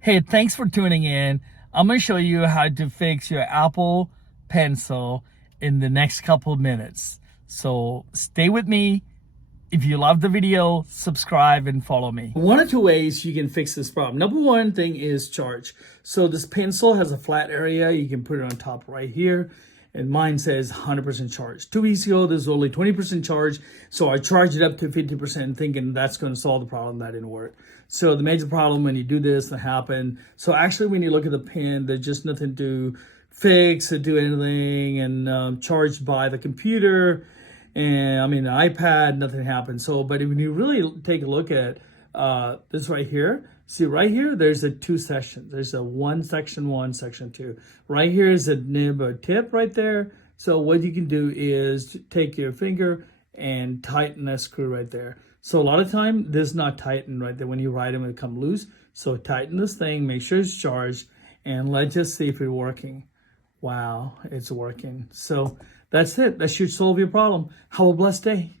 Hey, thanks for tuning in. I'm going to show you how to fix your Apple Pencil in the next couple of minutes. So stay with me. If you love the video, subscribe and follow me. One or two ways you can fix this problem. Number one thing is charge. So this pencil has a flat area. You can put it on top right here. And mine says 100% charge. 2 weeks ago, this was only 20% charge. So I charged it up to 50% thinking that's going to solve the problem. That didn't work. So the major problem when you do this that happened. So actually when you look at the pen, there's just nothing to fix or do anything, and charged by the computer. And I mean, the iPad, nothing happened. So, but when you really take a look at this right here, see right here, there's a two sections. There's a section one, section two. Right here is a nib or tip right there. So what you can do is take your finger and tighten that screw right there. So a lot of time, this is not tightened right there. When you ride them, it come loose. So tighten this thing, make sure it's charged, and let's just see if it's working. Wow, it's working. So that's it. That should solve your problem. Have a blessed day.